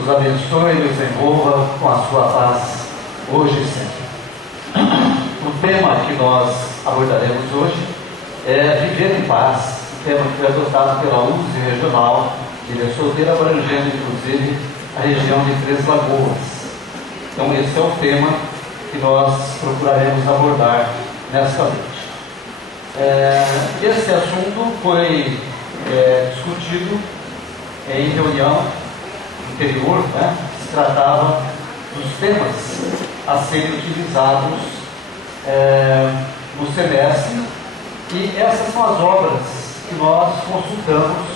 nos abençoe e nos envolva com a sua paz hoje e sempre. O tema que nós abordaremos hoje é Viver em Paz, tema que foi adotado pela USE Regional de Ilha Solteira, abrangendo inclusive a região de Três Lagoas. Então esse é o tema que nós procuraremos abordar nesta noite. Esse assunto foi discutido em reunião anterior, se tratava dos temas a serem utilizados no semestre, e essas são as obras que nós consultamos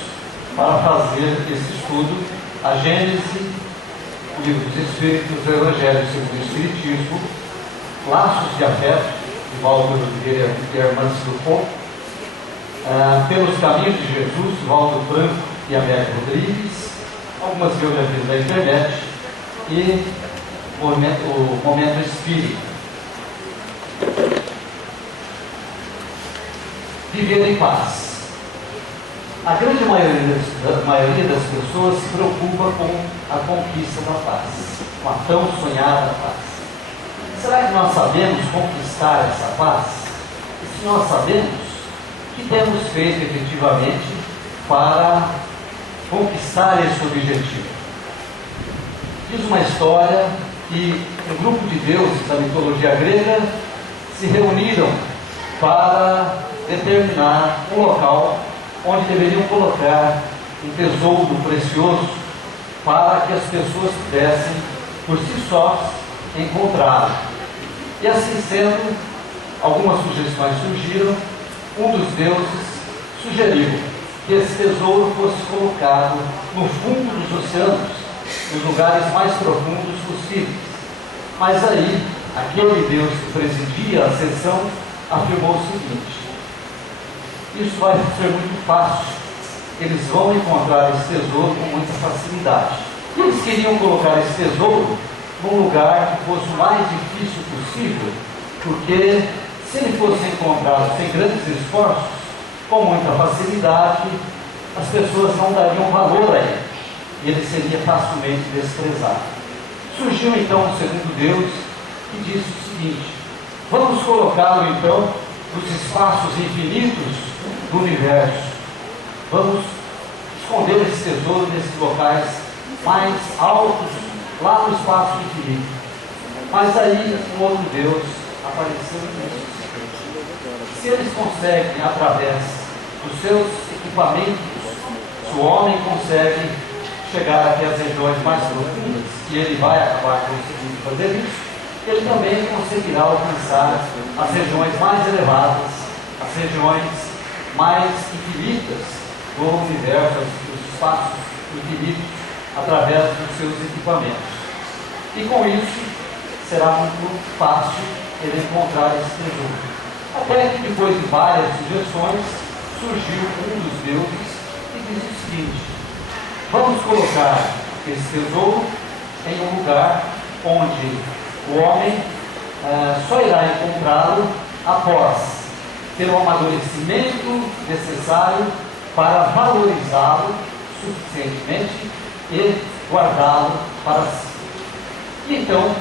para fazer esse estudo: a Gênese, o Livro dos Espíritos, o Evangelho segundo o Espiritismo, Laços de Afeto, de Waldo Rodrigues e Hermãs do Povo, Pelos Caminhos de Jesus, Waldo Franco e Amélia Rodrigues, algumas biografias da internet e o Momento Espírita. Viver em paz. A grande maioria das pessoas se preocupa com a conquista da paz, com a tão sonhada paz. Será que nós sabemos conquistar essa paz? E se nós sabemos, o que temos feito efetivamente para conquistar esse objetivo? Diz uma história que um grupo de deuses da mitologia grega se reuniram para determinar um local onde deveriam colocar um tesouro precioso para que as pessoas pudessem, por si sós, encontrá-lo. E assim sendo, algumas sugestões surgiram. Um dos deuses sugeriu que esse tesouro fosse colocado no fundo dos oceanos, nos lugares mais profundos possíveis. Mas aí, aquele Deus que presidia a sessão afirmou o seguinte: isso vai ser muito fácil, eles vão encontrar esse tesouro com muita facilidade. E eles queriam colocar esse tesouro num lugar que fosse o mais difícil possível, porque se ele fosse encontrado sem grandes esforços, com muita facilidade, as pessoas não dariam valor a ele, e ele seria facilmente desprezado. Surgiu então o segundo Deus e disse o seguinte: vamos colocá-lo então nos espaços infinitos do universo. Vamos esconder esse tesouro nesses locais mais altos, lá no espaço infinito. Mas aí um outro Deus apareceu e disse: se eles conseguem, através dos seus equipamentos, se o homem consegue chegar até as regiões mais profundas, e ele vai acabar conseguindo fazer isso, ele também conseguirá alcançar as regiões mais elevadas, as regiões mais infinitas do universo, dos espaços infinitos, através dos seus equipamentos. E com isso, será muito fácil ele encontrar esse tesouro. Até que, depois de várias sugestões, surgiu um dos deuses e disse o seguinte: vamos colocar esse tesouro em um lugar onde o homem só irá encontrá-lo após ter o amadurecimento necessário para valorizá-lo suficientemente e guardá-lo para si. E então,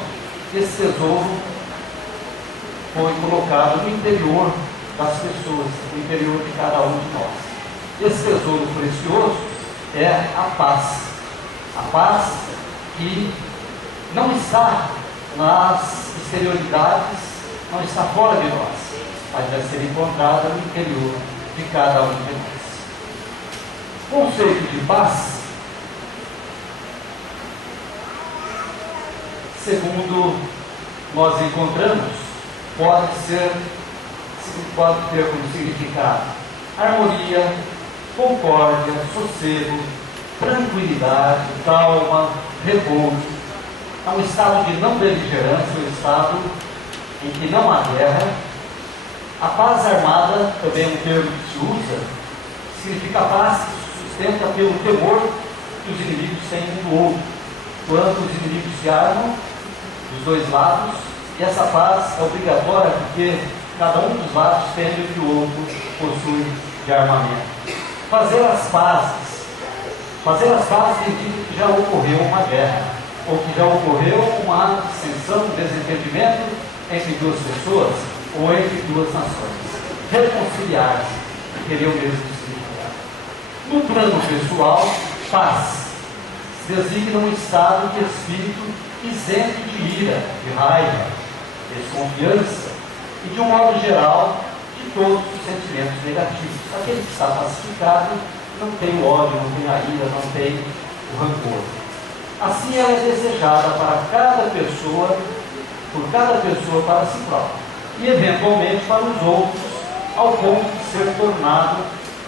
esse tesouro foi colocado no interior das pessoas, no interior de cada um de nós. Esse tesouro precioso é a paz. A paz que não está nas exterioridades, não está fora de nós, mas vai ser encontrada no interior de cada um de nós. O conceito de paz, segundo nós encontramos, pode ter como significado harmonia, concórdia, sossego, tranquilidade, calma, repouso. É um estado de não beligerância, um estado em que não há guerra. A paz armada, também é um termo que se usa, significa a paz que se sustenta pelo temor que os inimigos têm um do outro. Quando os inimigos se armam, dos dois lados, e essa paz é obrigatória porque cada um dos lados teme o que o outro possui de armamento. Fazer as pazes Fazer as pazes indica que já ocorreu uma guerra, ou que já ocorreu uma dissensão, um desentendimento entre duas pessoas ou entre duas nações. Reconciliar-se teria o mesmo significado. No plano pessoal, paz designa um estado de espírito isento de ira, de raiva, desconfiança e, de um modo geral, de todos os sentimentos negativos. Aquele que está pacificado não tem o ódio, não tem a ira, não tem o rancor. Assim ela é desejada para cada pessoa, por cada pessoa para si própria, e eventualmente para os outros, ao ponto de ser tornado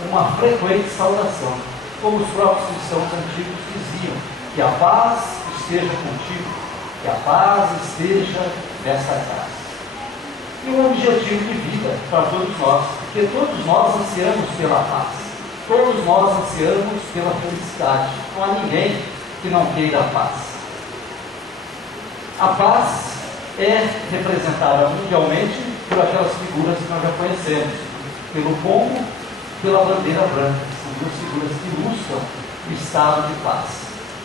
uma frequente saudação, como os próprios cristãos antigos diziam: que a paz esteja contigo, que a paz esteja nesta casa. E um objetivo de vida para todos nós, porque todos nós ansiamos pela paz, todos nós ansiamos pela felicidade. Não há ninguém que não queira a paz. A paz é representada mundialmente por aquelas figuras que nós já conhecemos, pelo pombo, pela bandeira branca. São duas figuras que ilustram o estado de paz.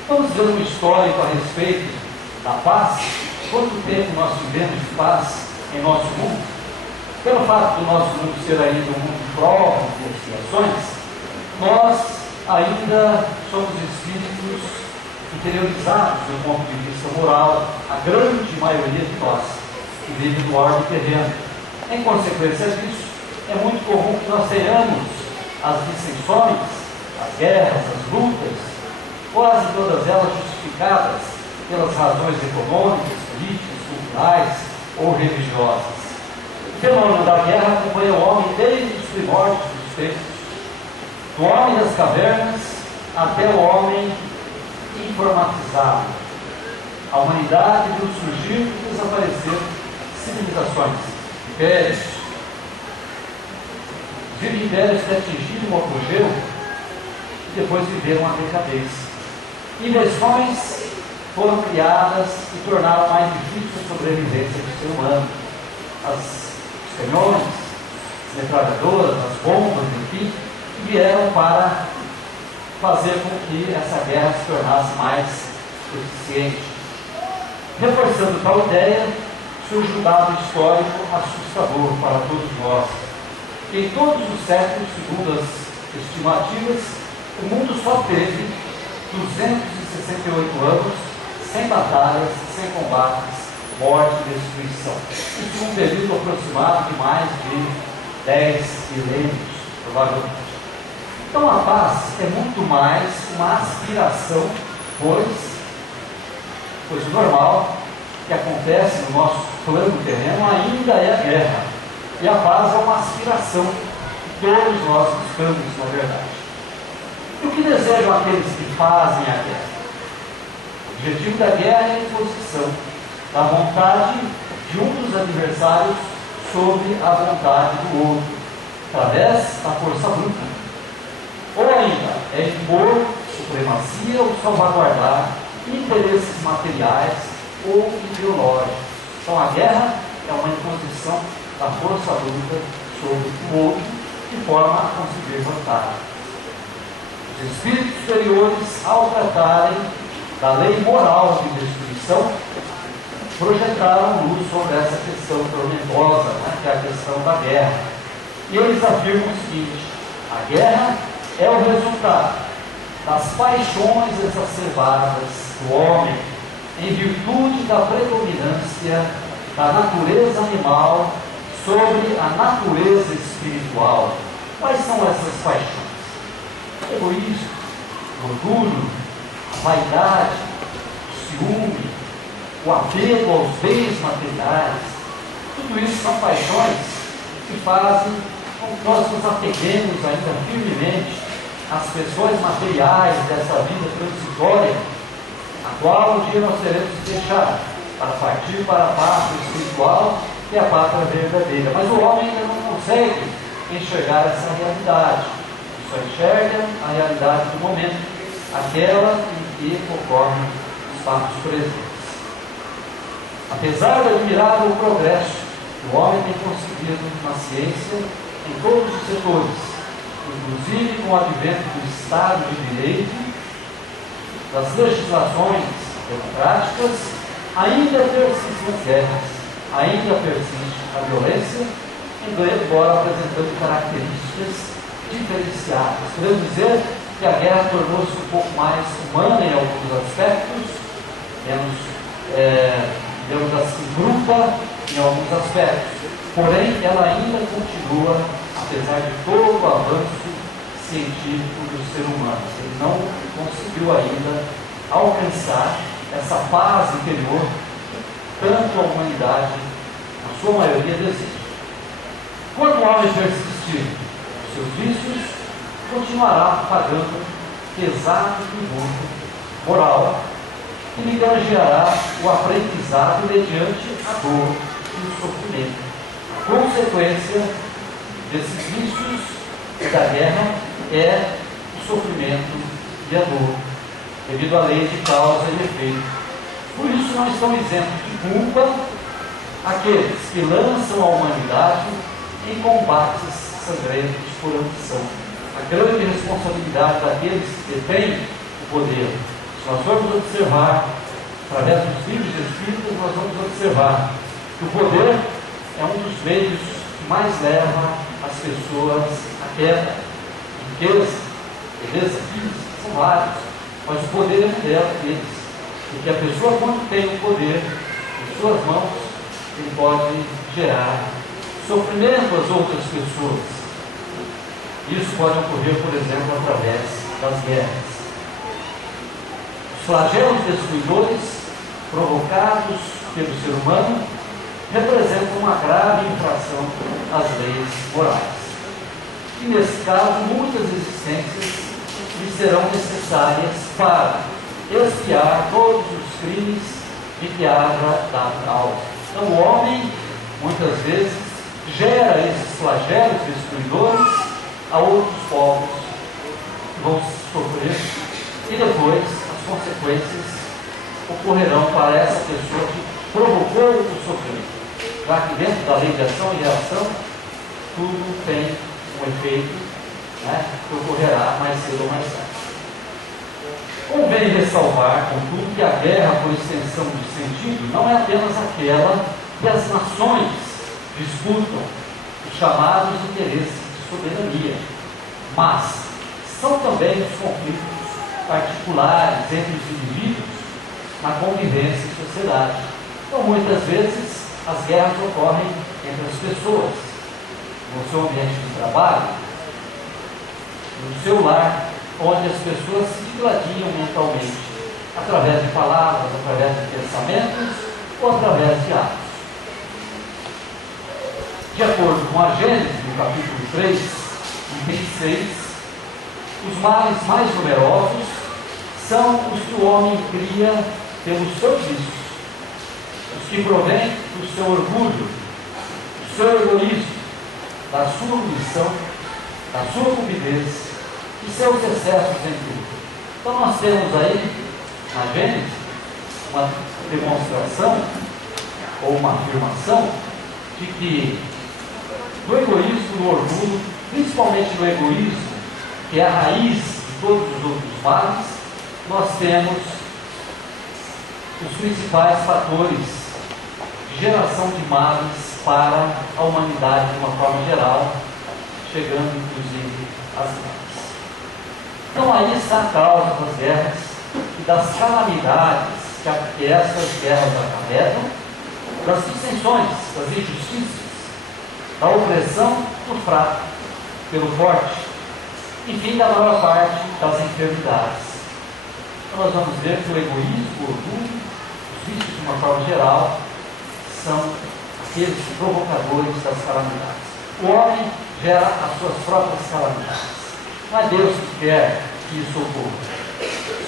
Vamos ver um histórico a respeito da paz. Quanto tempo nós vivemos de paz em nosso mundo? Pelo fato do nosso mundo ser ainda um mundo de provas e expiações, nós ainda somos espíritos interiorizados do ponto de vista moral, a grande maioria de nós que vive no orbe terreno. Em consequência disso, é muito comum que nós tenhamos as dissensões, as guerras, as lutas, quase todas elas justificadas pelas razões econômicas, políticas, culturais ou religiosas. O fenômeno da guerra acompanha o homem desde os primórdios dos tempos, do homem das cavernas até o homem informatizado. A humanidade viu surgir e desaparecer civilizações, impérios. Os impérios que atingiram o apogeu e depois viveram a decadência. Invenções foram criadas e tornaram mais difícil a sobrevivência do ser humano. Os canhões, as metralhadoras, as bombas, enfim, vieram para fazer com que essa guerra se tornasse mais eficiente. Reforçando tal ideia, surge um dado histórico assustador para todos nós. Em todos os séculos, segundo as estimativas, o mundo só teve 268 anos sem batalhas, sem combates, morte e destruição. Isso é um período aproximado de mais de 10 milênios, provavelmente. Então a paz é muito mais uma aspiração, pois o normal que acontece no nosso plano terreno ainda é a guerra. E a paz é uma aspiração que todos nós buscamos, na verdade. E o que desejam aqueles que fazem a guerra? O objetivo da guerra é a imposição da vontade de um dos adversários sobre a vontade do outro, através da força bruta. Ou ainda, é impor supremacia ou salvaguardar interesses materiais ou ideológicos. Então a guerra é uma imposição da força bruta sobre o outro, de forma a conseguir vantagem. Os espíritos superiores, ao tratarem da lei moral de destruição, projetaram luz sobre essa questão tormentosa, que é a questão da guerra. E eles afirmam o seguinte: a guerra é o resultado das paixões exacerbadas do homem em virtude da predominância da natureza animal sobre a natureza espiritual. Quais são essas paixões? O egoísmo, o orgulho, a vaidade, o ciúme, o apego aos bens materiais. Tudo isso são paixões que fazem com que nós nos apeguemos ainda firmemente às pessoas materiais dessa vida transitória, a qual um dia nós teremos que deixar para partir para a pátria espiritual, que é a pátria verdadeira. Mas o homem ainda não consegue enxergar essa realidade. Só enxerga a realidade do momento, aquela em que ocorrem os fatos presentes. Apesar do admirável progresso que o homem tem conseguido na ciência em todos os setores, inclusive com o advento do Estado de Direito, das legislações democráticas, ainda persistem as guerras, ainda persiste a violência, embora apresentando características diferenciadas. Podemos dizer que a guerra tornou-se um pouco mais humana em alguns aspectos, menos, digamos assim, bruta em alguns aspectos. Porém, ela ainda continua, apesar de todo o avanço científico do ser humano. Ele não conseguiu ainda alcançar essa paz interior que tanto a humanidade, na sua maioria, deseja. Quando o homem persistir nos seus vícios, continuará pagando pesado tributo moral que lhe granjeará o aprendizado mediante a dor e o sofrimento. A consequência desses vícios e da guerra é o sofrimento e a dor, devido à lei de causa e efeito. Por isso não estão isentos de culpa aqueles que lançam a humanidade em combates sangrentos por ambição. A grande responsabilidade daqueles que detêm o poder. Se nós formos observar, através dos livros espíritas, nós vamos observar que o poder é um dos meios que mais leva as pessoas à queda. Riqueza, beleza física, são vários, mas o poder é um deles. Porque a pessoa, quando tem o poder em suas mãos, ele pode gerar sofrimento às outras pessoas. Isso pode ocorrer, por exemplo, através das guerras. Os flagelos destruidores provocados pelo ser humano representam uma grave infração às leis morais. E, nesse caso, muitas existências lhe serão necessárias para expiar todos os crimes de que haja dado causa. Então, o homem, muitas vezes, gera esses flagelos destruidores a outros povos que vão sofrer, e depois as consequências ocorrerão para essa pessoa que provocou o sofrimento. Já que dentro da lei de ação e reação, tudo tem um efeito, né, que ocorrerá mais cedo ou mais tarde. Convém ressalvar, contudo, que a guerra, por extensão de sentido, não é apenas aquela que as nações disputam os chamados interesses de soberania, mas são também os conflitos particulares entre os indivíduos na convivência em sociedade. Então, muitas vezes, as guerras ocorrem entre as pessoas, no seu ambiente de trabalho, no seu lar, onde as pessoas se digladiam mentalmente, através de palavras, através de pensamentos ou através de atos. De acordo com a Gênesis, no capítulo 3, item 6, os males mais numerosos são os que o homem cria pelos seus vícios, os que provêm do seu orgulho, do seu egoísmo, da sua ambição, da sua cupidez e seus excessos em tudo. Então nós temos aí, na Gênesis, uma demonstração ou uma afirmação de que do egoísmo, do orgulho, principalmente do egoísmo, que é a raiz de todos os outros males, nós temos os principais fatores de geração de males para a humanidade de uma forma geral, chegando inclusive às guerras. Então aí está a causa das guerras e das calamidades que essas guerras acarretam, das dissensões, das injustiças, da opressão do fraco pelo forte, enfim, da maior parte das enfermidades. Então nós vamos ver que o egoísmo, o orgulho, os vícios de uma forma geral, são aqueles provocadores das calamidades. O homem gera as suas próprias calamidades. Não é Deus que quer que isso ocorra.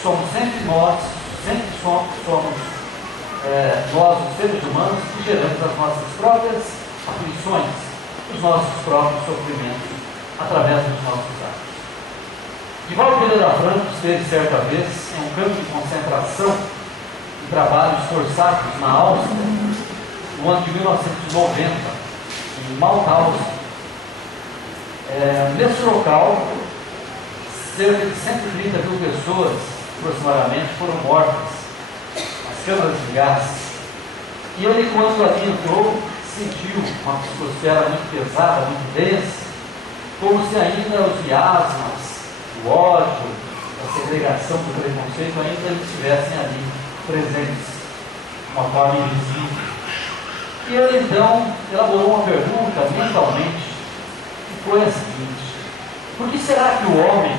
Somos sempre nós, nós, os seres humanos, que geramos as nossas próprias aflições, os nossos próprios sofrimentos, através dos nossos atos. Divaldo Pereira Franco esteve certa vez em um campo de concentração e trabalhos forçados na Áustria, no ano de 1990, em Mauthausen. Nesse local, cerca de 130 mil pessoas aproximadamente, foram mortas, as câmaras de gás. E ele, quando ali entrou, sentiu uma atmosfera muito pesada, muito densa, como se ainda os miasmas, o ódio, a segregação, do preconceito ainda estivessem ali presentes, de uma forma invisível. E ele então elaborou uma pergunta mentalmente, que foi a seguinte: por que será que o homem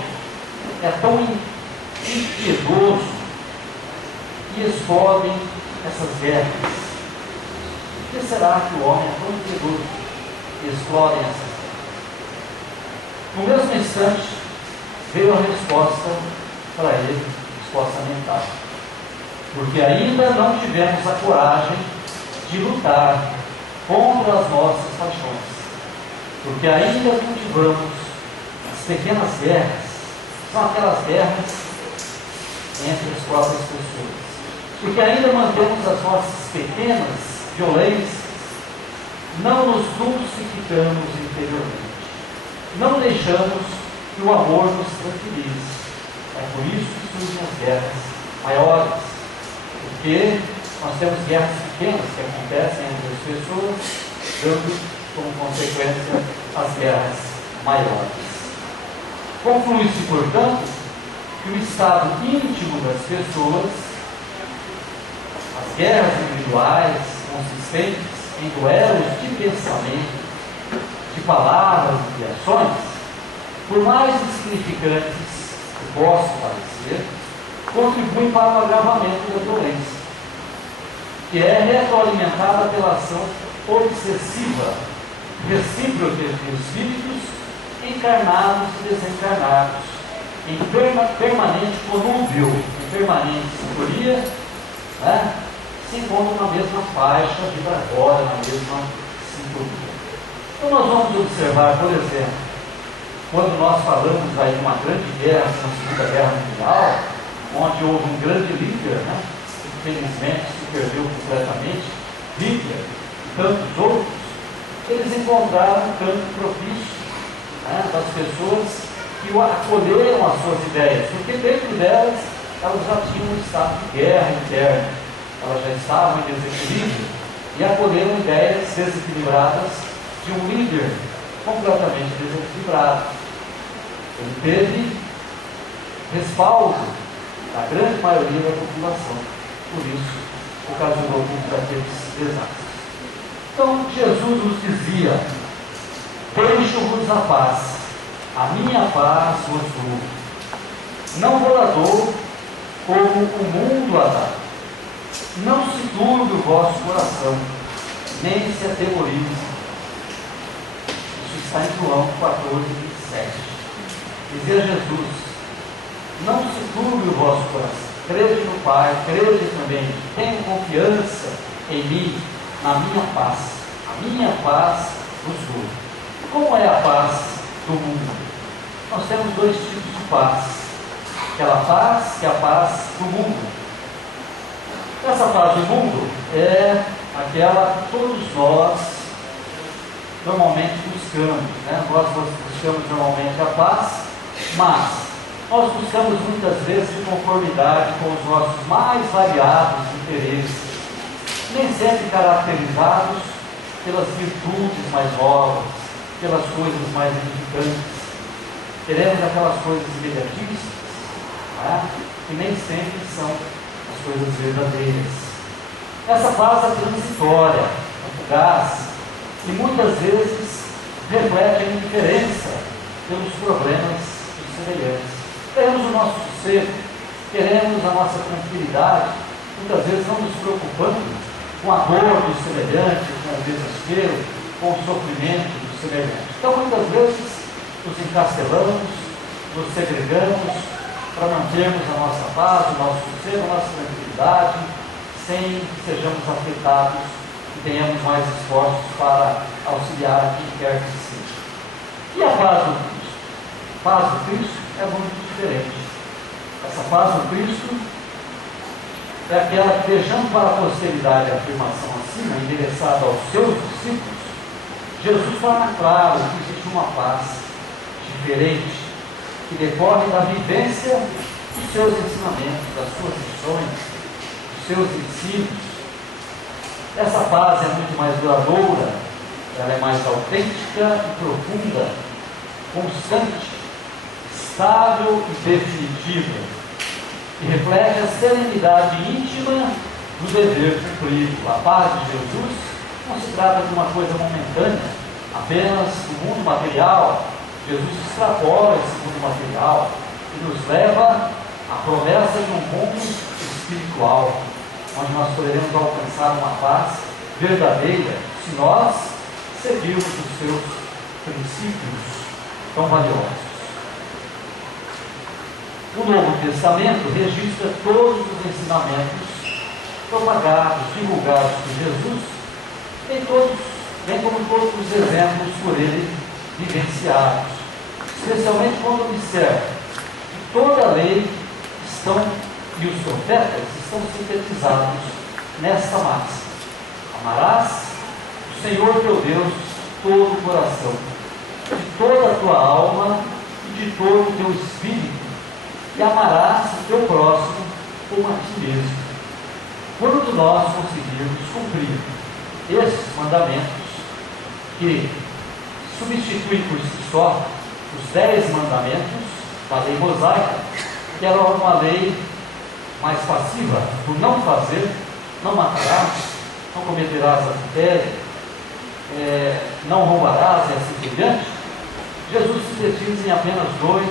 é tão impiedoso e explode essas guerras? Por que será que o homem é tão impiedoso e explode essas guerras? No mesmo instante, veio a resposta para ele, resposta mental. Porque ainda não tivemos a coragem de lutar contra as nossas paixões. Porque ainda cultivamos as pequenas guerras, são aquelas guerras entre as próprias pessoas. Porque ainda mantemos as nossas pequenas violências, não nos dulcificamos interiormente, não deixamos que o amor nos tranquilize. É por isso que surgem as guerras maiores, porque nós temos guerras pequenas que acontecem entre as pessoas, dando como consequência as guerras maiores. Conclui-se, portanto, que o estado íntimo das pessoas, as guerras individuais consistentes em duelos de pensamento, de palavras e de ações, por mais insignificantes que possam parecer, contribuem para o agravamento da violência, que é retroalimentada pela ação obsessiva, recíproca entre espíritos encarnados e desencarnados, em permanente conúbio, em permanente sintonia, né? Se encontram na mesma faixa vibratória, na mesma sintonia. Então nós vamos observar, por exemplo, quando nós falamos aí de uma grande guerra, na Segunda Guerra Mundial, onde houve um grande líder, né? Infelizmente se perdeu completamente, Hitler e tantos outros, eles encontraram um campo propício, né, das pessoas que acolheram as suas ideias, porque dentro delas elas já tinham um estado de guerra interna, elas já estavam em desequilíbrio e acolheram ideias desequilibradas de um líder completamente desequilibrado. Ele teve respaldo da grande maioria da população, por isso ocasionou muitos daqueles desastres. Então Jesus nos dizia: deixo-vos a paz, a minha paz vos dou. Não vou a dou como o mundo a dá. Não se turbe o vosso coração, nem se atemorize. Isso está em João 14, 27. Dizia Jesus: não se turbe o vosso coração. Crede no Pai, crede também. Tenha confiança em mim, na minha paz. A minha paz vos dou. Como é a paz do mundo? Nós temos dois tipos de paz. Aquela paz que é a paz do mundo. Essa paz do mundo é aquela que todos nós normalmente buscamos, né? Nós buscamos normalmente a paz, mas nós buscamos muitas vezes de conformidade com os nossos mais variados interesses, nem sempre caracterizados pelas virtudes mais novas, pelas coisas mais edificantes. Queremos aquelas coisas imediatistas, né? Que nem sempre são as coisas verdadeiras. Essa paz é transitória, é fugaz, e muitas vezes reflete a indiferença pelos problemas dos semelhantes. Queremos o nosso sossego, queremos a nossa tranquilidade, muitas vezes não nos preocupando com a dor do semelhante, com o desespero, com o sofrimento do semelhante. Então, muitas vezes, nos encastelamos, nos segregamos para mantermos a nossa paz, o nosso sossego, a nossa tranquilidade, sem que sejamos afetados e tenhamos mais esforços para auxiliar quem quer que seja. E a paz do Cristo? A paz do Cristo é muito diferente. Essa paz do Cristo é aquela que, deixando para a posteridade a afirmação acima, endereçada aos seus discípulos, Jesus torna claro que existe uma paz diferente, que decorre da vivência os seus ensinamentos, das suas lições, os seus ensinos. Essa paz é muito mais duradoura, ela é mais autêntica e profunda, constante, estável e definitiva, e reflete a serenidade íntima do dever cumprido. A paz de Jesus não se trata de uma coisa momentânea, apenas do mundo material. Jesus extrapola esse mundo material e nos leva à promessa de um mundo espiritual, onde nós poderemos alcançar uma paz verdadeira se nós seguirmos os seus princípios tão valiosos. O Novo Testamento registra todos os ensinamentos propagados, divulgados por Jesus, bem como todos os exemplos por ele vivenciados, especialmente quando observa que toda a lei e os profetas estão sintetizados nesta máxima: amarás o Senhor teu Deus de todo o coração, de toda a tua alma e de todo o teu espírito, e amarás o teu próximo como a ti mesmo. Quando nós conseguirmos cumprir esses mandamentos, que substituem por si só os 10 mandamentos da lei mosaica, que era uma lei mais passiva, do não fazer, não matarás, não cometerás adultério, não roubarás e assim por diante, Jesus sintetiza em apenas 2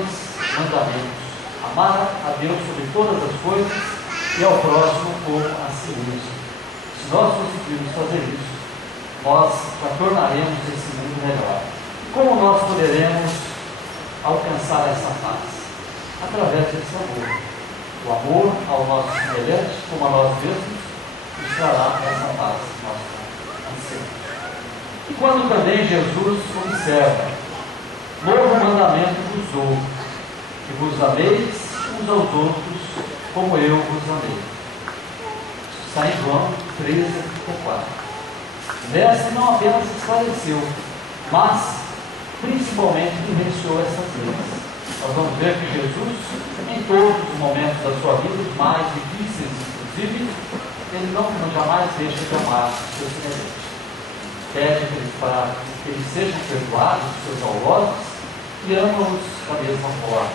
mandamentos: amar a Deus sobre todas as coisas e ao próximo como a si mesmo. Se nós conseguirmos fazer isso, nós já tornaremos esse mundo melhor. Como nós poderemos alcançar essa paz? Através desse amor. O amor ao nosso semelhante, como a nós mesmos, nos trará essa paz que nós ansiamos. E quando também Jesus observa: novo mandamento vos dou, que vos ameis uns aos outros como eu vos amei. Está em João 13:34. Nessa não apenas esclareceu, mas principalmente vivenciou essas leis. Nós vamos ver que Jesus, em todos os momentos da sua vida, os mais difíceis inclusive, ele não jamais deixa de amar os seus semelhantes. Pede para que eles sejam perdoados, os seus algozes, e ama-os da mesma forma.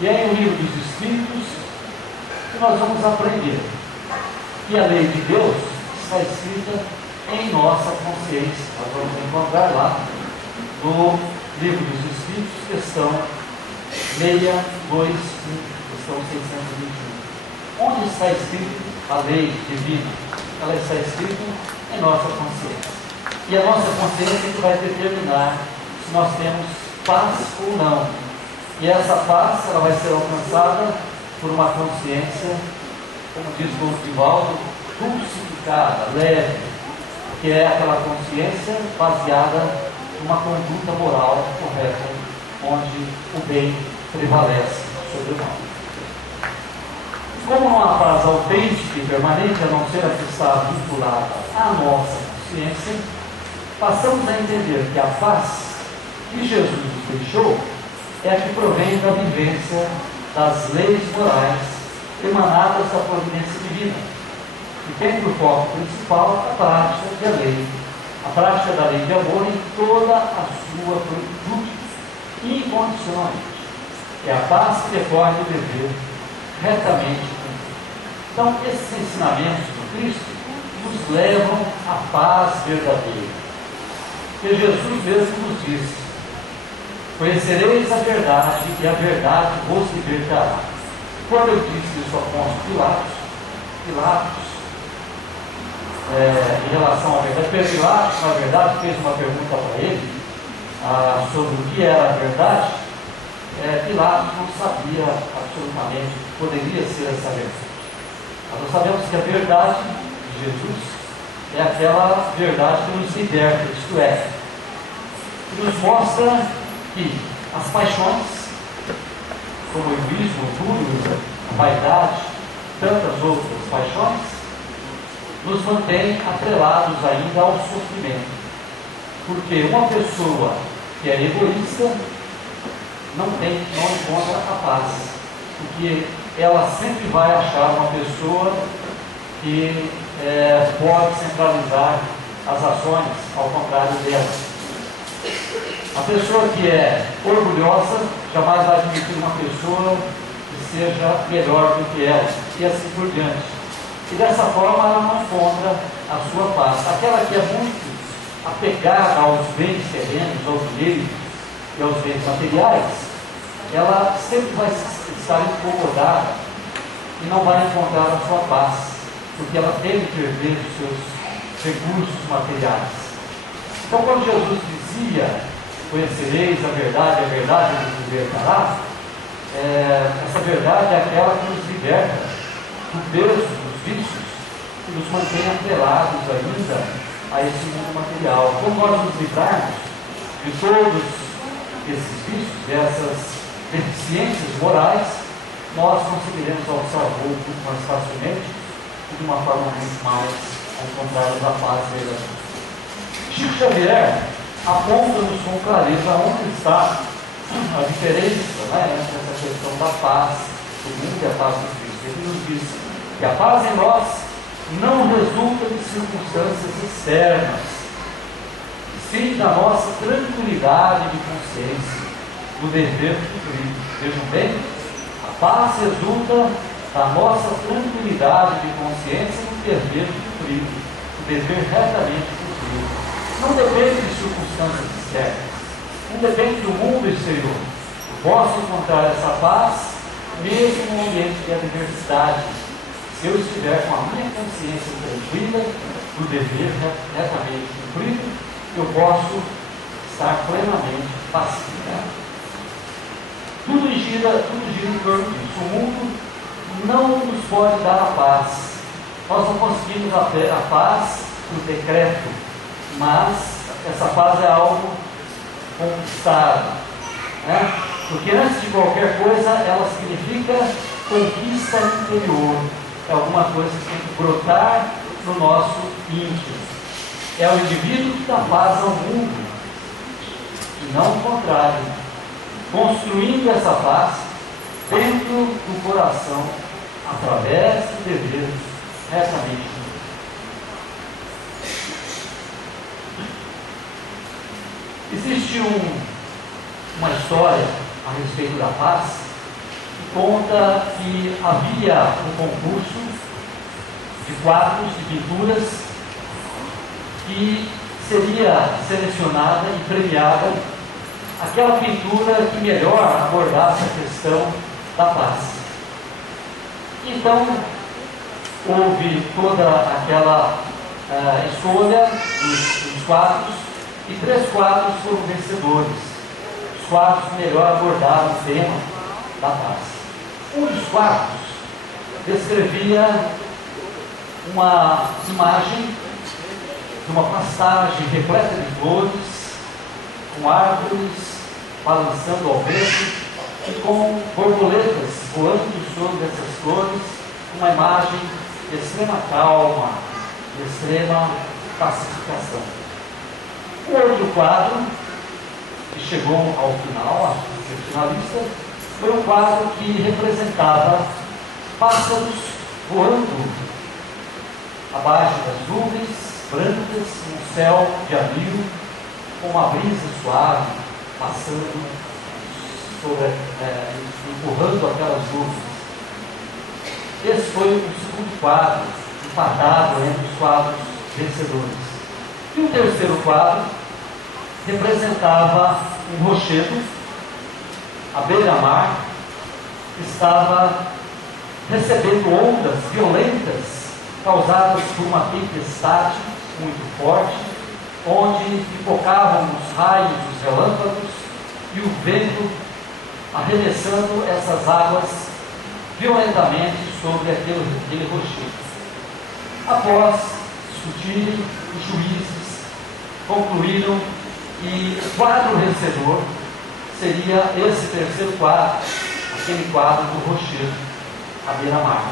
E é em o livro dos Espíritos que nós vamos aprender que a lei de Deus está escrita em nossa consciência. Nós vamos encontrar lá no livro dos Espíritos, questão 621, questão 621. Onde está escrito a lei divina? Ela está escrita em nossa consciência. E a nossa consciência é que vai determinar se nós temos paz ou não. E essa paz ela vai ser alcançada por uma consciência, como diz o Divaldo, dulcificada, leve, que é aquela consciência baseada numa conduta moral correta, onde o bem prevalece sobre o mal. Como não há paz autêntica e permanente, a não ser a que está vinculada à nossa consciência, passamos a entender que a paz que Jesus nos deixou é a que provém da vivência das leis morais emanadas da providência divina, que tem por foco principal a prática da lei, a prática da lei de amor em toda a sua plenitude, incondicionalmente. É a paz que decorre do dever retamente cumprido. Então, esses ensinamentos do Cristo nos levam à paz verdadeira. Porque Jesus mesmo nos disse: conhecereis a verdade e a verdade vos libertará. Quando eu disse isso ao apóstolo Pilatos, em relação à verdade, porque Pilatos, na verdade, fez uma pergunta para ele sobre o que era a verdade. Pilatos não sabia absolutamente o que poderia ser essa verdade. Nós sabemos que a verdade de Jesus é aquela verdade que nos liberta, isto é, que nos mostra que as paixões, como o egoísmo, o orgulho, a vaidade, tantas outras paixões, nos mantêm atrelados ainda ao sofrimento. Porque uma pessoa que é egoísta não encontra a paz. porque ela sempre vai achar uma pessoa que pode centralizar as ações, ao contrário dela. A pessoa que é orgulhosa jamais vai admitir uma pessoa que seja melhor do que ela, e assim por diante. E dessa forma ela não encontra a sua paz. Aquela que é muito apegada aos bens terrenos, aos direitos e aos bens materiais, ela sempre vai estar incomodada e não vai encontrar a sua paz, porque ela tem que perder os seus recursos materiais. Então, quando Jesus dizia: conhecereis a verdade vos libertará, essa verdade é aquela que nos liberta do peso dos vícios e nos mantém atrelados ainda a esse mundo material. Quando nós nos livrarmos de todos esses vícios, dessas deficiências morais, nós conseguiremos alçar o voo muito mais facilmente e de uma forma muito mais ao contrário da paz verdadeira. Chico Xavier aponta-nos com clareza onde está a diferença, entre essa questão da paz do mundo e a paz do Cristo. Ele nos diz que a paz em nós não resulta de circunstâncias externas, sim da nossa tranquilidade de consciência, do dever cumprido. Vejam bem, a paz resulta da nossa tranquilidade de consciência no dever cumprido, do dever retamente cumprido. Não depende de circunstâncias externas, não depende do mundo exterior. Eu posso encontrar essa paz mesmo no ambiente de adversidade, se eu estiver com a minha consciência tranquila, do dever retamente cumprido, eu posso estar plenamente pacificado. Tudo gira em torno disso. O mundo não nos pode dar a paz. Nós não conseguimos a paz por decreto, mas essa paz é algo conquistado, porque antes de qualquer coisa ela significa conquista interior. É alguma coisa que tem que brotar no nosso íntimo. É o indivíduo que dá paz ao mundo, e não o contrário, construindo essa paz dentro do coração, através do dever retamente. Existe uma história a respeito da paz que conta que havia um concurso de quadros, de pinturas, que seria selecionada e premiada aquela pintura que melhor abordasse a questão da paz. Então, houve toda aquela escolha dos quadros, e 3 quadros foram vencedores. Os quadros que melhor abordaram o tema da paz. Um dos quadros descrevia uma imagem de uma pastagem repleta de flores, com árvores balançando ao vento e com borboletas voando sobre essas flores, uma imagem de extrema calma, de extrema pacificação. O outro quadro, que chegou ao final, a ser finalista, foi um quadro que representava pássaros voando abaixo das nuvens brancas, um céu de abril, com uma brisa suave passando sobre, empurrando aquelas nuvens. Esse foi o segundo quadro, empatado entre os quadros vencedores. E o terceiro quadro representava um rochedo à beira-mar, que estava recebendo ondas violentas causadas por uma tempestade muito forte, onde pipocavam os raios, os relâmpagos e o vento arremessando essas águas violentamente sobre aquele rochedo. Após discutirem, os juízes concluíram que o quadro vencedor seria esse terceiro quadro, aquele quadro do rochedo à beira-mar,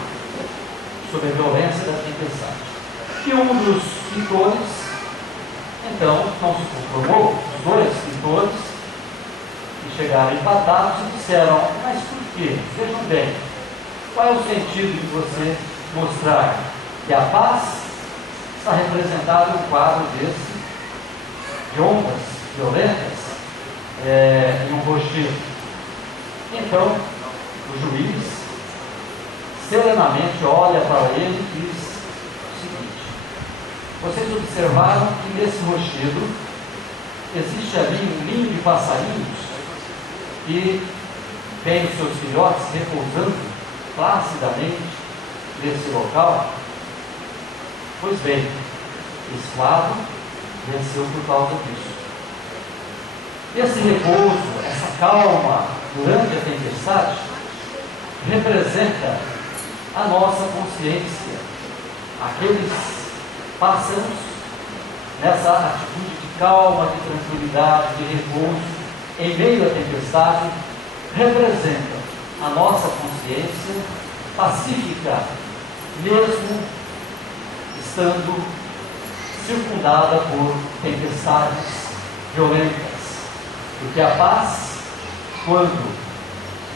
sob a violência da tempestade. E um dos pintores, então, não se conformou, os 2 pintores, que chegaram empatados e disseram: mas por quê? Vejam bem, qual é o sentido de você mostrar que a paz está representada em um quadro desse, de ondas violentas, em um rochedo? Então, o juiz serenamente olha para ele e diz o seguinte: vocês observaram que nesse rochedo existe ali um ninho de passarinhos que tem os seus filhotes repousando placidamente nesse local? Pois bem, esse quadro venceu por causa disso. Esse repouso, essa calma durante a tempestade, representa a nossa consciência. Aqueles pássaros, nessa atitude de calma, de tranquilidade, de repouso, em meio à tempestade, representa a nossa consciência pacífica, mesmo estando circundada por tempestades violentas. Porque a paz, quando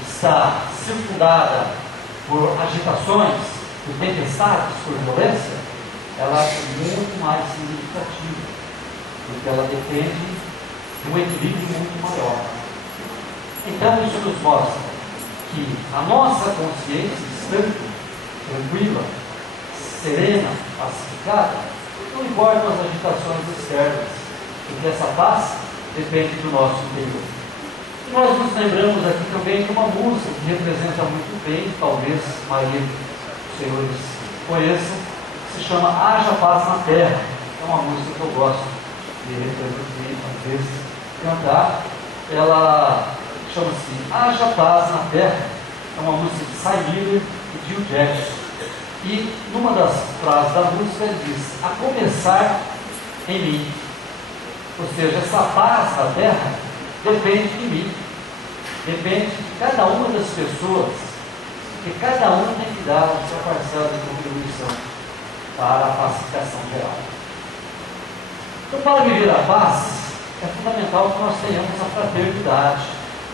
está circundada por agitações, por tempestades, por violência, ela é muito mais significativa, porque ela depende de um equilíbrio muito maior. Então isso nos mostra que a nossa consciência, estando tranquila, serena, pacificada, não importam as agitações externas, porque essa paz depende do nosso interior. E nós nos lembramos aqui também de uma música que representa muito bem, talvez a maioria dos senhores conheçam, que se chama Haja Paz na Terra. É uma música que eu gosto de reproduzir, às vezes, cantar. Ela chama-se Haja Paz na Terra. É uma música de Cy Miller e Gil Jackson. E numa das frases da música ele diz: a começar em mim. Ou seja, essa paz da terra depende de mim, depende de cada uma das pessoas, porque cada um tem que dar a sua parcela de contribuição para a pacificação geral. Então, para viver a paz, é fundamental que nós tenhamos a fraternidade.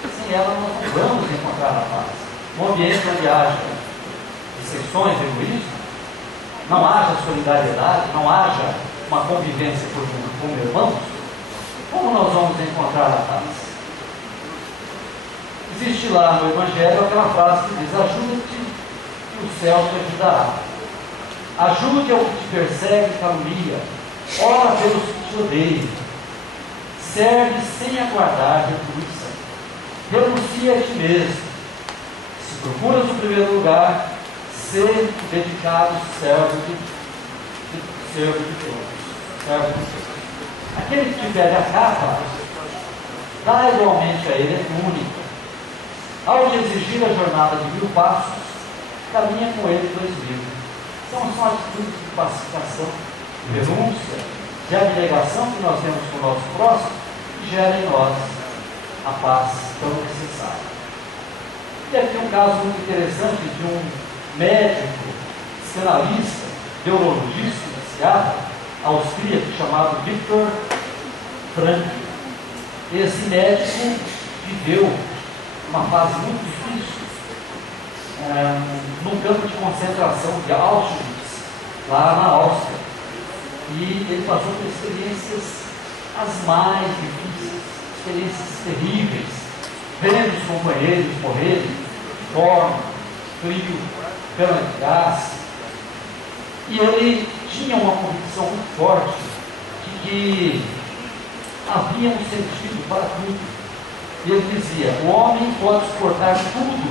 Sem ela, nós não vamos encontrar a paz. Um ambiente onde haja dissensões, egoísmo, não haja solidariedade, não haja uma convivência como irmãos, como nós vamos encontrar a paz? Existe lá no Evangelho aquela frase que diz: ajuda-te que o céu te ajudará. Ajude ao que te persegue e calunia. Ora pelos que te odeiam. Serve sem aguardar repulsa. Renuncia a ti mesmo. Se procuras o primeiro lugar, ser dedicado servo de Deus. Aquele que tiver a capa, dá igualmente a ele a túnica. Ao de exigir a jornada de 1000 passos, caminha com ele 2000. Então são atitudes de pacificação, de renúncia, de abnegação que nós temos com o nosso próximo, que gera em nós a paz tão necessária. E aqui um caso muito interessante de um médico, psicanalista, neurologista iniciado, austríaco, chamado Viktor Frankl. Esse médico viveu uma fase muito difícil num campo de concentração de Auschwitz, lá na Áustria. E ele passou por experiências as mais difíceis, experiências terríveis, vendo os companheiros morrerem de fome, frio, cana de gás. E ele tinha uma convicção muito forte de que havia um sentido para tudo. E ele dizia: o homem pode suportar tudo,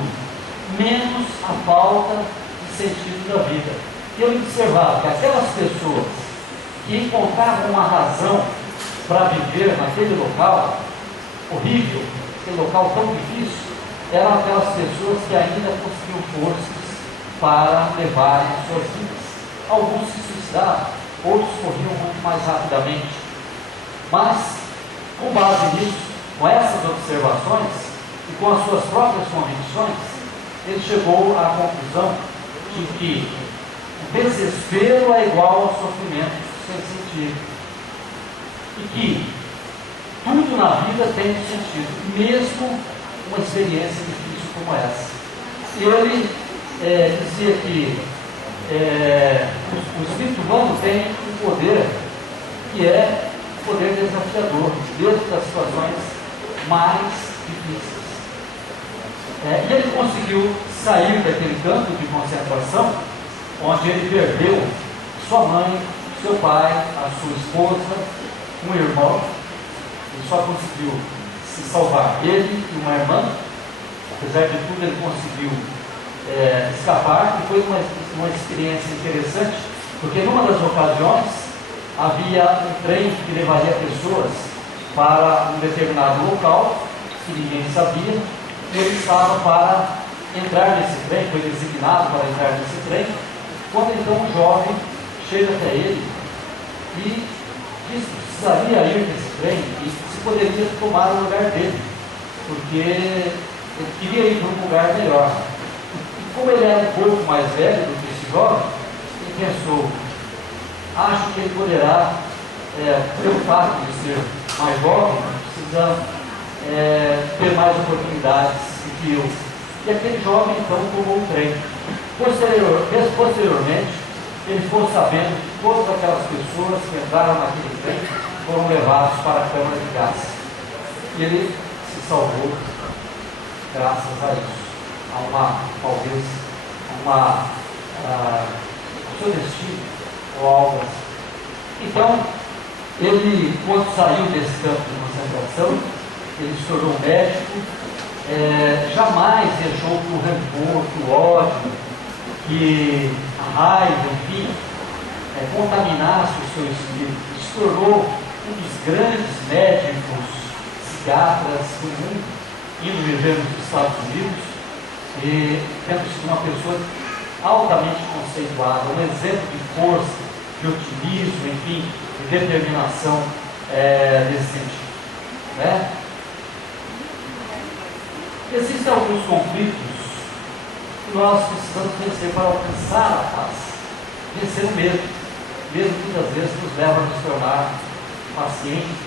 menos a falta de sentido da vida. E ele observava que aquelas pessoas que encontravam uma razão para viver naquele local horrível, aquele local tão difícil, eram aquelas pessoas que ainda conseguiam forças para levarem as suas vidas. Alguns se suicidavam, outros corriam muito mais rapidamente. Mas, com base nisso, com essas observações e com as suas próprias convicções, ele chegou à conclusão de que o desespero é igual ao sofrimento sem sentido. E que tudo na vida tem um sentido, mesmo uma experiência difícil como essa. E ele dizia que o espírito humano tem um poder que é o poder desafiador, mesmo das situações mais difíceis. E ele conseguiu sair daquele campo de concentração, onde ele perdeu sua mãe, seu pai, a sua esposa, um irmão. Ele só conseguiu se salvar, ele e uma irmã. Apesar de tudo, ele conseguiu escapar, e foi uma experiência interessante, porque numa das ocasiões havia um trem que levaria pessoas para um determinado local que ninguém sabia, e ele estava para entrar nesse trem, foi designado para entrar nesse trem, quando então um jovem chega até ele e diz que precisaria ir nesse trem e se poderia tomar o lugar dele, porque ele queria ir para um lugar melhor. E como ele era um pouco mais velho do que esse jovem, ele pensou, acho que ele poderá, pelo fato de ser mais jovem, precisa ter mais oportunidades do que eu. E aquele jovem então tomou o trem. Posteriormente, ele ficou sabendo que todas aquelas pessoas que entraram naquele trem foram levados para a câmara de gás. E ele se salvou graças a isso, talvez o seu destino ou algo assim. Então, ele, quando saiu desse campo de concentração, ele se tornou médico, jamais deixou que o rancor, que o ódio, que a raiva, enfim, contaminasse o seu espírito. Ele se tornou um dos grandes médicos, psiquiatras do mundo, indo viver nos Estados Unidos, e tendo sido uma pessoa altamente conceituada, um exemplo de força, de otimismo, enfim, de determinação nesse sentido. Né? Existem alguns conflitos que nós precisamos vencer para alcançar a paz. Vencer o medo. Medo muitas vezes nos leva a nos tornar pacientes,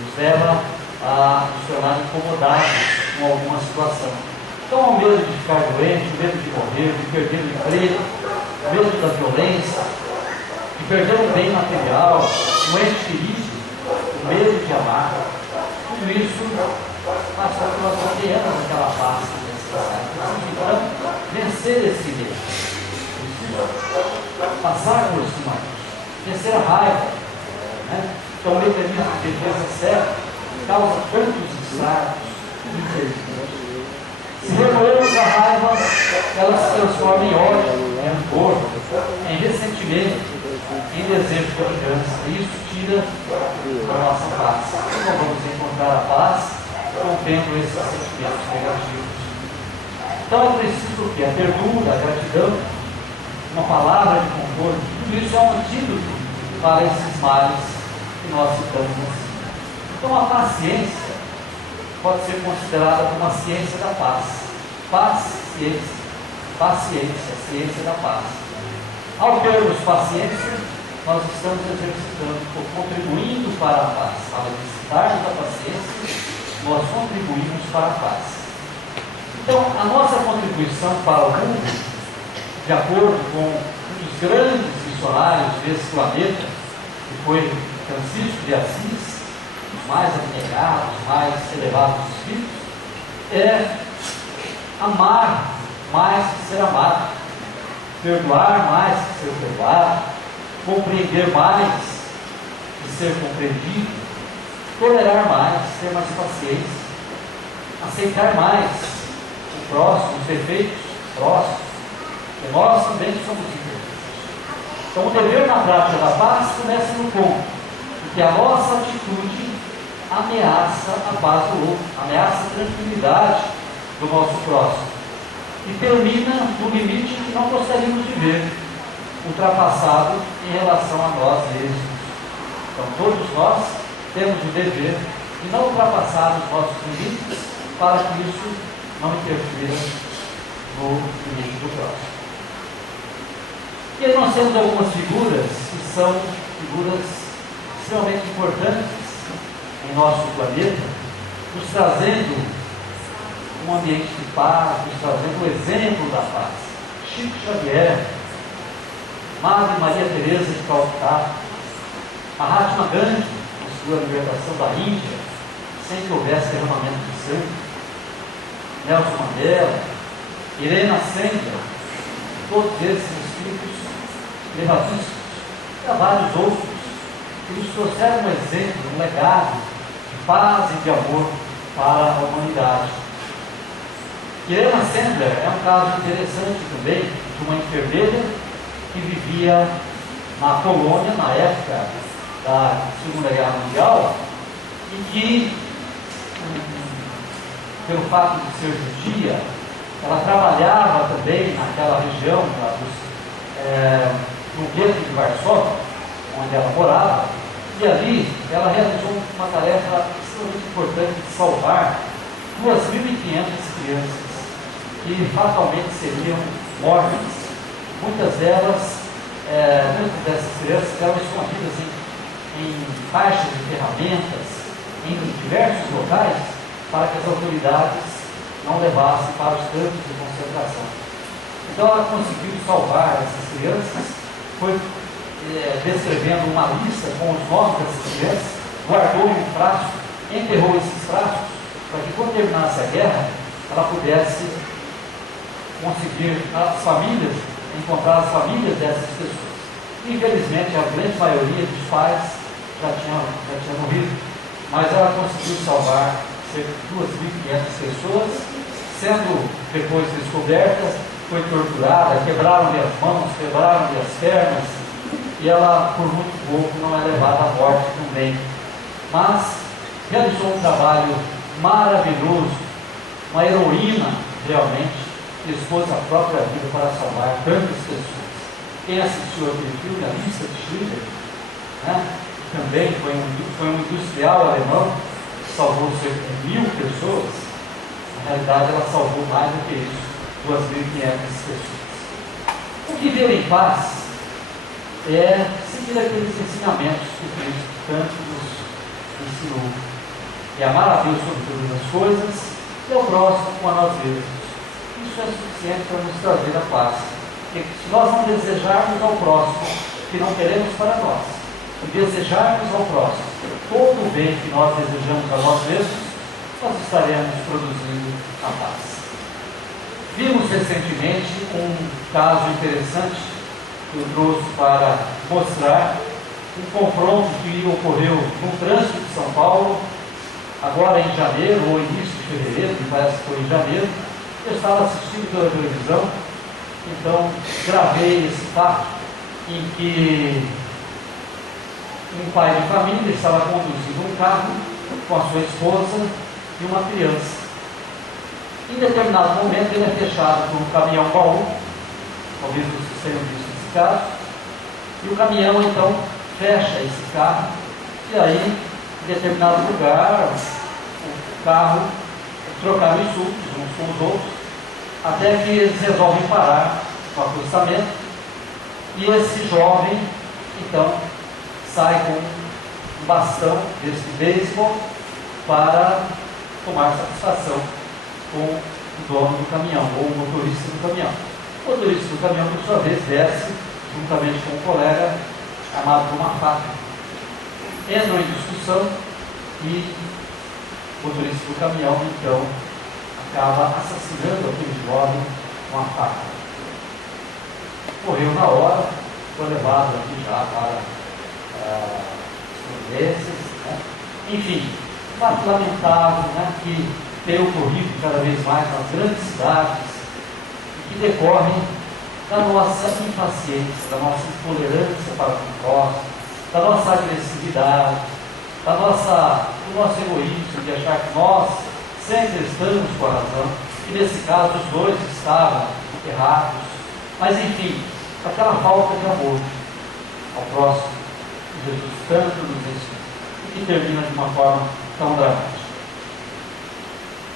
nos leva a nos tornar incomodados com alguma situação. Então, o medo de ficar doente, o medo de morrer, de perder o emprego, o medo da violência, de perder o bem material, o ente querido, o medo de amar, tudo isso faz com que nós não tenhamos aquela paz necessária. Precisamos, então, vencer esse medo. Precisamos passar por cima disso, vencer a raiva. Né? Então, o mecanismo de defesa certo causa tantos estragos, infelizmente. Se remoemos a raiva, ela se transforma em ódio, em rancor, em ressentimento, em desejo de vingança. E isso tira a nossa paz. Não vamos encontrar a paz contendo esses sentimentos negativos. Então é preciso o quê? A ternura, a gratidão, uma palavra de conforto. Tudo isso é um antídoto para esses males que nós citamos assim. Então a paciência pode ser considerada como a ciência da paz. Paciência, ciência da paz. Ao termos paciência, nós estamos exercitando, contribuindo para a paz. Ao exercitar da paciência, nós contribuímos para a paz. Então, a nossa contribuição para o mundo, de acordo com um dos grandes missionários desse planeta, que foi Francisco de Assis, mais abnegados, mais elevados espíritos, é amar mais que ser amado, perdoar mais que ser perdoado, compreender mais que ser compreendido, tolerar mais, ter mais paciência, aceitar mais o próximo, os defeitos próximos, porque nós também somos imperfeitos. Então o dever na prática da paz começa no ponto em que a nossa atitude ameaça a paz do outro, ameaça a tranquilidade do nosso próximo e termina no limite que não gostaríamos de ver ultrapassado em relação a nós mesmos. Então todos nós temos o dever de não ultrapassar os nossos limites para que isso não interfira no limite do próximo. E aí nós temos algumas figuras que são figuras extremamente importantes em nosso planeta, nos trazendo um ambiente de paz, nos trazendo o exemplo da paz. Chico Xavier, Madre Maria Teresa de Calcutá, Mahatma Gandhi, na sua libertação da Índia, sem que houvesse derramamento de sangue, Nelson Mandela, Irena Sendler, todos esses espíritos levatíssimos, e há vários outros que nos trouxeram um exemplo, um legado de paz e de amor para a humanidade. Irena Sendler é um caso interessante também de uma enfermeira que vivia na Polônia, na época da Segunda Guerra Mundial, e que, pelo fato de ser judia, ela trabalhava também naquela região no gueto de Varsóvia, onde ela morava, e ali ela realizou uma tarefa extremamente importante de salvar 2.500 crianças que fatalmente seriam mortas. Muitas dessas crianças eram escondidas em caixas de ferramentas, em diversos locais, para que as autoridades não levassem para os campos de concentração. Então ela conseguiu salvar essas crianças, foi descrevendo uma lista com os nomes dessas crianças, guardou em um frasco, enterrou esses frascos, para que quando terminasse a guerra, ela pudesse conseguir encontrar as famílias dessas pessoas. Infelizmente, a grande maioria dos pais já tinha morrido, mas ela conseguiu salvar cerca de 2.500 pessoas, sendo depois descoberta, foi torturada, quebraram-lhe as mãos, quebraram-lhe as pernas, e ela, por muito pouco, não é levada à morte também. Mas realizou um trabalho maravilhoso, uma heroína realmente, que expôs a própria vida para salvar tantas pessoas. Quem assistiu aquele filme, A Lista de Schindler, também foi um industrial alemão que salvou cerca de 1.000 pessoas. Na realidade, ela salvou mais do que isso, 2.500 pessoas. O viver em paz é seguir aqueles ensinamentos que Cristo tanto nos ensinou. É amar a Deus sobre todas as coisas e ao próximo como a nós mesmos. Isso é suficiente para nos trazer a paz. Porque se nós não desejarmos ao próximo o que não queremos para nós, e desejarmos ao próximo todo o bem que nós desejamos a nós mesmos, nós estaremos produzindo a paz. Vimos recentemente um caso interessante que eu trouxe para mostrar um confronto que ocorreu no trânsito de São Paulo, agora em janeiro, ou início de fevereiro, me parece que foi em janeiro. Eu estava assistindo pela televisão, então gravei esse fato em que um pai de família estava conduzindo um carro com a sua esposa e uma criança. Em determinado momento ele é fechado por um caminhão-baú, talvez vocês tenham visto esse caso, e o caminhão então fecha esse carro, e aí em determinado lugar o carro trocaram insultos uns com os outros, até que eles resolvem parar no acostamento, e esse jovem então sai com um bastão desse beisebol para tomar satisfação com o dono do caminhão, ou o motorista do caminhão. O motorista do caminhão, por sua vez, desce juntamente com um colega armado com uma faca. Entram em discussão e o motorista do caminhão, então, acaba assassinando aquele jovem com a faca. Morreu na hora, foi levado aqui já para as providências, Enfim, fato lamentável, que tem ocorrido cada vez mais nas grandes cidades e que decorrem da nossa impaciência, da nossa intolerância para com o próximo, da nossa agressividade, do nosso egoísmo de achar que nós sempre estamos com a razão, e nesse caso os dois estavam errados, mas enfim, aquela falta de amor ao próximo que Jesus tanto nos ensina e que termina de uma forma tão dramática.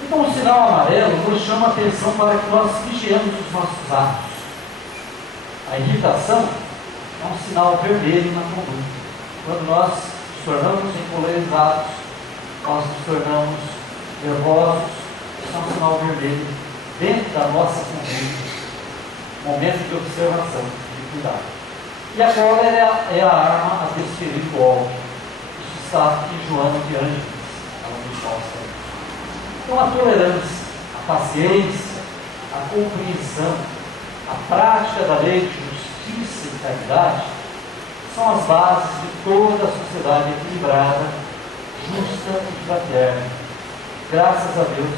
Então o sinal amarelo nos chama a atenção para que nós vigiemos os nossos atos. A irritação é um sinal vermelho na conduta. Quando nós nos tornamos empolarizados, nós nos tornamos nervosos, Isso é um sinal vermelho dentro da nossa conduta. Momento de observação, de cuidado. E a cólera é a arma a desferir do golpe. Isso está em Joana de Ângeles, ela nos mostra. Então a tolerância, a paciência, a compreensão, a prática da lei de justiça e caridade são as bases de toda a sociedade equilibrada, justa e fraterna. Graças a Deus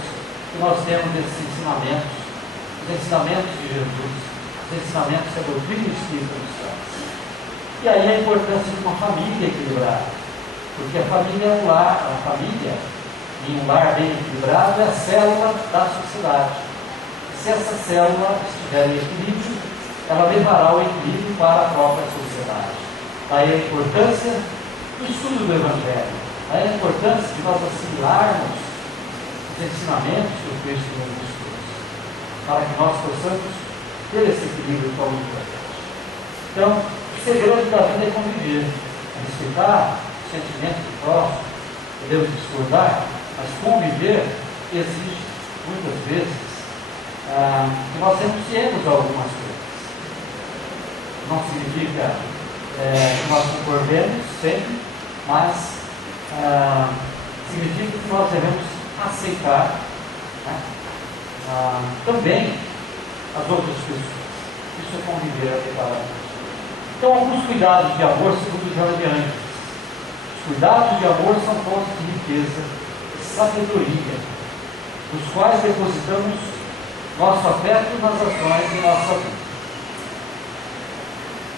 que nós temos esses ensinamentos, os ensinamentos de Jesus, os ensinamentos que a doutrina espírita nos traz. E aí a importância de uma família equilibrada, porque a família é um lar, a família, em um lar bem equilibrado, é a célula da sociedade. Se essa célula estiver em equilíbrio, ela levará o equilíbrio para a própria sociedade. Daí a importância do estudo do Evangelho, daí a importância de nós assimilarmos os ensinamentos que o Cristo nos trouxe, para que nós possamos ter esse equilíbrio tão importante. Então, o segredo da vida é conviver, é respeitar os sentimentos do próximo, podemos discordar, mas conviver exige, muitas vezes, que nós renunciemos a algumas coisas. Não significa que nós concordemos sempre, mas significa que nós devemos aceitar, né, também as outras pessoas. Isso é conviver adequadamente. Então, alguns cuidados de amor, segundo Joana de Ângeles. Os cuidados de amor são fontes de riqueza e sabedoria, dos quais depositamos nosso afeto nas ações de nossa vida.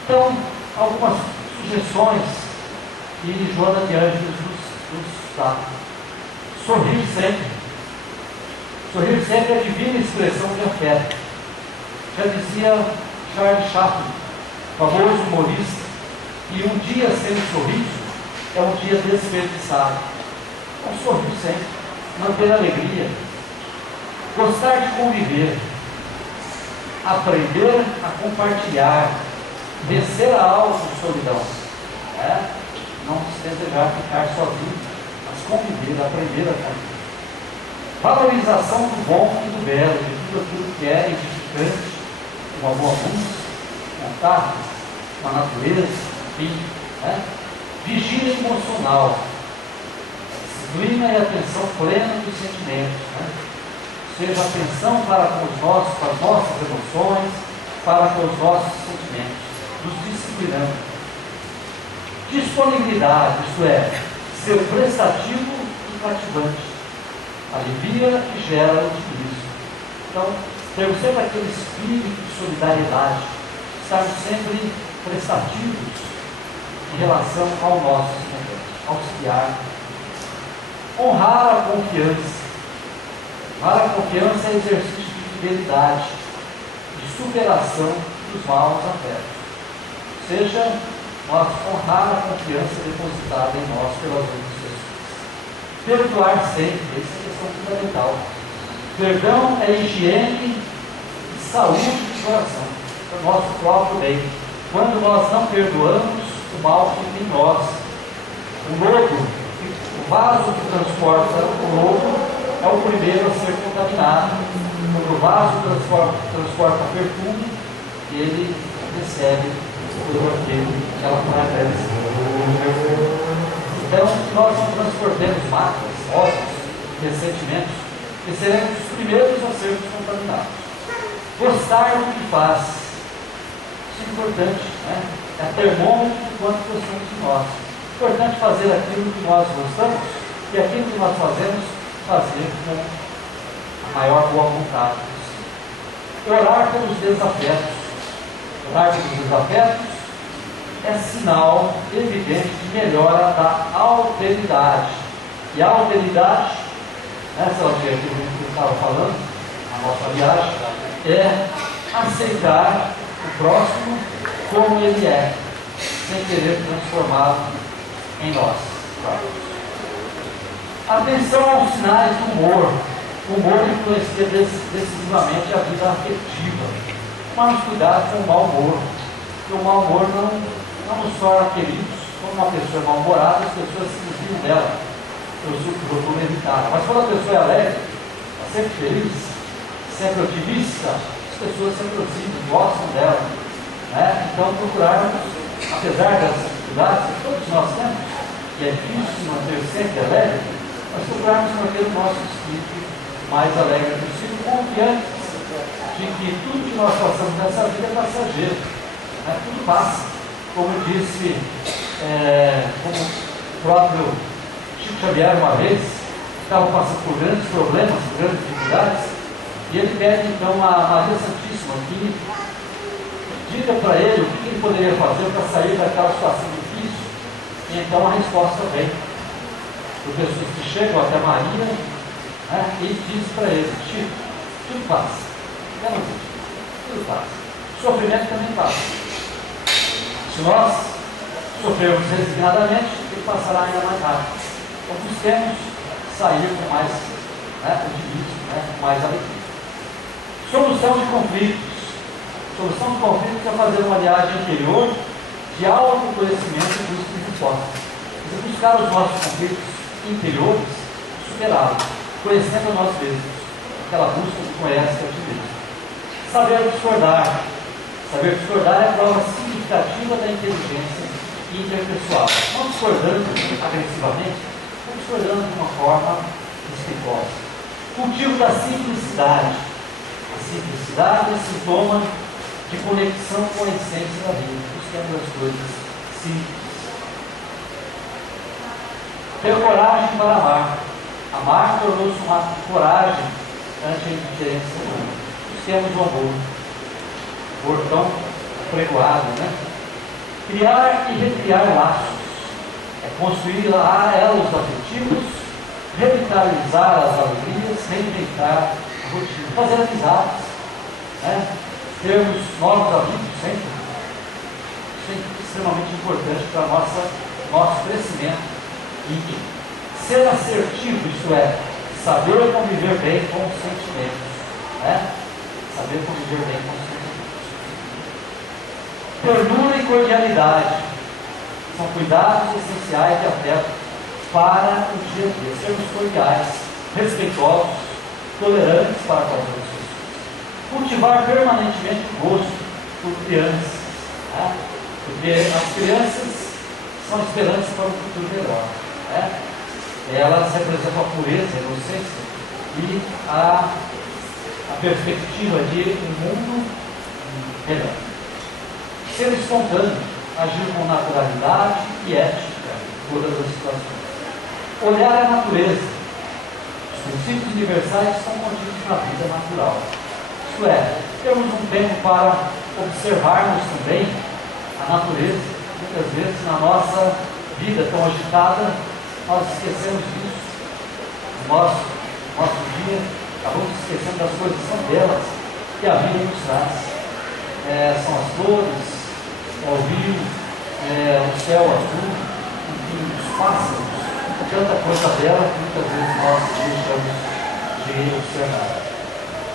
Então, algumas sugestões que Joana de Ângeles nos dá. Sorrir sempre. Sorrir sempre é a divina expressão de afeto. Já dizia Charles Chaplin, famoso humorista, que um dia sem sorriso é um dia desperdiçado. Então, sorrir sempre, manter a alegria, gostar de conviver, aprender a compartilhar, vencer a autossolidão, né? Não se desejar ficar sozinho, mas conviver, aprender a conviver. Valorização do bom e do belo, de tudo aquilo que é edificante, uma boa música, contato com a natureza, enfim, né? Vigília emocional, disciplina e atenção plena dos sentimentos, né? Seja atenção para com as nossas emoções, para com os nossos sentimentos, nos disciplinando. Disponibilidade, isto é, ser prestativo e cativante, alivia e gera otimismo. Então, temos sempre aquele espírito de solidariedade, estarmos sempre prestativos em relação ao nosso semelhante, auxiliar. Honrar a confiança. Honrar a confiança é exercício de fidelidade, de superação dos maus afetos. Ou seja, nós honrar a confiança depositada em nós pelas outras pessoas. Perdoar sempre, essa é a questão fundamental. Perdão é higiene e saúde de coração, é o nosso próprio bem. Quando nós não perdoamos, o mal fica em nós. O lodo, o vaso que transporta o lodo, é o primeiro a ser contaminado. Quando o vaso transporta perfume, ele recebe todo aquela fragrância. Então, se nós não transportemos mágoas, ódios, ressentimentos, que seremos os primeiros a sermos contaminados. Gostar do que faz. Isso é importante, né? É termômetro de quanto gostamos de nós. É importante fazer aquilo que nós gostamos e aquilo que nós fazemos, fazer com a maior boa vontade possível. Orar pelos desafetos. Orar pelos desafetos é sinal evidente de melhora da alteridade. E a alteridade, essa é que a gente estava falando, na nossa viagem, é aceitar o próximo como ele é, sem querer transformá-lo em nós. Atenção aos sinais do humor. O humor influencia decisivamente a vida afetiva. Mas cuidado com o mau humor. Porque o mau humor não nos torna queridos. Quando uma pessoa é mal-humorada, as pessoas se desviam dela. Eu procuro evitar. Mas quando a pessoa é alegre, as sempre feliz, sempre otimista, as pessoas se aproximam, gostam dela. Né? Então, procurarmos, apesar das dificuldades que todos nós temos, e é difícil manter sempre alegre, mas procurarmos manter o nosso espírito mais alegre possível, confiantes de que tudo que nós passamos nessa vida é passageiro. Né? Tudo passa. Como disse, como o próprio Chico Xavier uma vez, estava passando por grandes problemas, por grandes dificuldades, e ele pede então a Maria Santíssima que diga para ele o que ele poderia fazer para sair daquela situação difícil, e então a resposta vem. Por pessoas que chegam até Maria, né, e diz para ele: Chico, tudo passa. Tudo passa. O sofrimento também passa. Se nós sofrermos resignadamente, ele passará ainda mais rápido. Então busquemos sair com mais otimismo, com mais alegria. Solução de conflitos. Solução de conflitos é fazer uma viagem interior de autoconhecimento e busca de resposta. Buscar os nossos conflitos interiores, superá-los, conhecendo a nós mesmos. Aquela busca que conhece a ti mesmo. Saber discordar. Saber discordar é a prova significativa da inteligência interpessoal. Não discordando agressivamente, mas discordando de uma forma respeitosa. Cultivo da simplicidade. A simplicidade é sintoma de conexão com a essência da vida. Buscando as coisas simples. Ter coragem para amar. Amar tornou-se uma coragem ante a indiferença humana. Busquemos o amor. Tão pregoado, né? Criar e recriar laços. É construir elos afetivos, revitalizar as alegrias, reinventar a rotina. Fazer amizades. Né? Termos novos amigos sempre. Isso é extremamente importante para nosso crescimento íntimo. Ser assertivo, isto é, saber conviver bem com os sentimentos. Né? Saber conviver bem com os sentimentos. Ternura e cordialidade são cuidados essenciais de afeto para o dia a dia. Sermos cordiais, respeitosos, tolerantes para com as outras pessoas. Cultivar permanentemente o gosto por crianças. Né? Porque as crianças são esperanças para um futuro melhor. Né? Elas representam a pureza, a inocência e a perspectiva de um mundo melhor. Ser espontâneo, agir com naturalidade e ética em todas as situações. Olhar a natureza. Os princípios universais estão contidos na vida natural. Isto é, temos um tempo para observarmos também a natureza. Muitas vezes na nossa vida tão agitada, nós esquecemos disso. No nosso dia, acabamos esquecendo das coisas que são belas que a vida nos traz. São as flores, o rio, o céu azul, enfim, os pássaros, tanta coisa bela que muitas vezes nós deixamos de observar.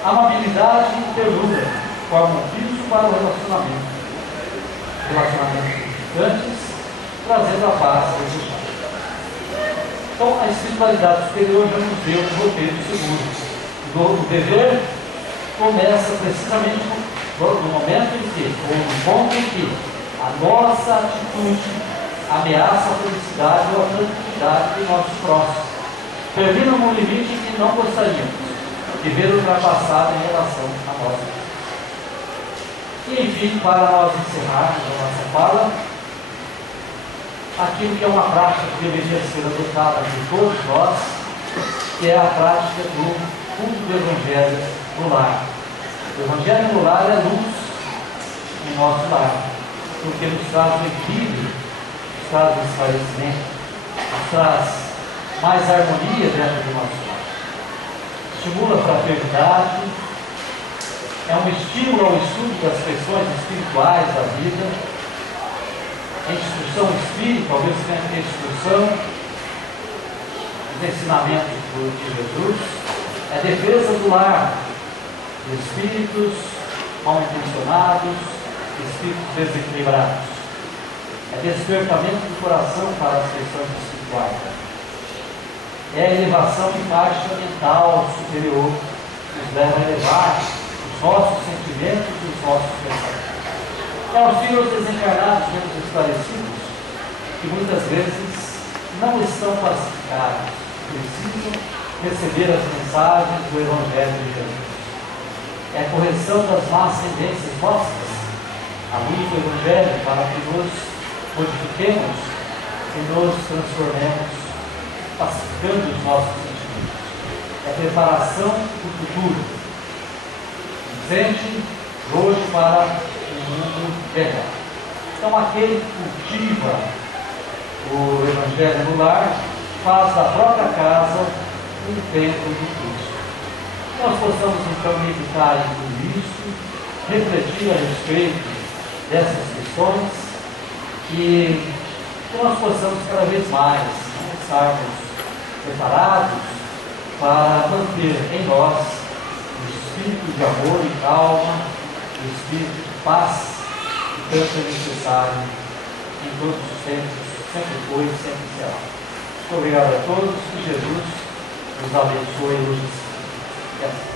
Amabilidade e ternura formam um piso para o relacionamento edificantes, trazendo a paz desejada. Então, a espiritualidade superior já nos deu um roteiro seguro. O dever começa precisamente no momento em que, ou no ponto em que, a nossa atitude ameaça a felicidade ou a tranquilidade do nosso próximo. Termina no limite que não gostaríamos de ver ultrapassado em relação a nós. E enfim, para nós encerrarmos a nossa fala, aquilo que é uma prática que deveria ser adotada por todos nós, que é a prática do culto do Evangelho no lar. O Evangelho no lar é luz no nosso lar, porque nos traz o equilíbrio, nos traz o esclarecimento, nos traz mais harmonia dentro do nosso lar. Estimula a fraternidade, é um estímulo ao estudo das questões espirituais da vida, a instrução espírita, talvez tenha que ter instrução, os ensinamentos de Jesus, é a defesa do lar, de espíritos mal intencionados, espíritos desequilibrados. É despertamento do coração para as questões espirituais. É a elevação de faixa mental superior, que nos leva a elevar os nossos sentimentos e os nossos pensamentos. É auxílio aos desencarnados menos esclarecidos, que muitas vezes não estão pacificados, precisam receber as mensagens do Evangelho de Jesus. É a correção das más tendências nossas, a luz do Evangelho, para que nos modifiquemos e nos transformemos, pacificando os nossos sentimentos. É a preparação do futuro, presente hoje para um mundo melhor. Então, aquele que cultiva o Evangelho no lar faz da própria casa um templo de Cristo. Nós possamos então meditar em tudo isso, refletir a respeito dessas questões e que nós possamos cada vez mais estarmos preparados para manter em nós o espírito de amor e calma, o espírito de paz que tanto é necessário em todos os tempos, sempre foi e sempre será. Muito obrigado a todos, que Jesus nos abençoe hoje.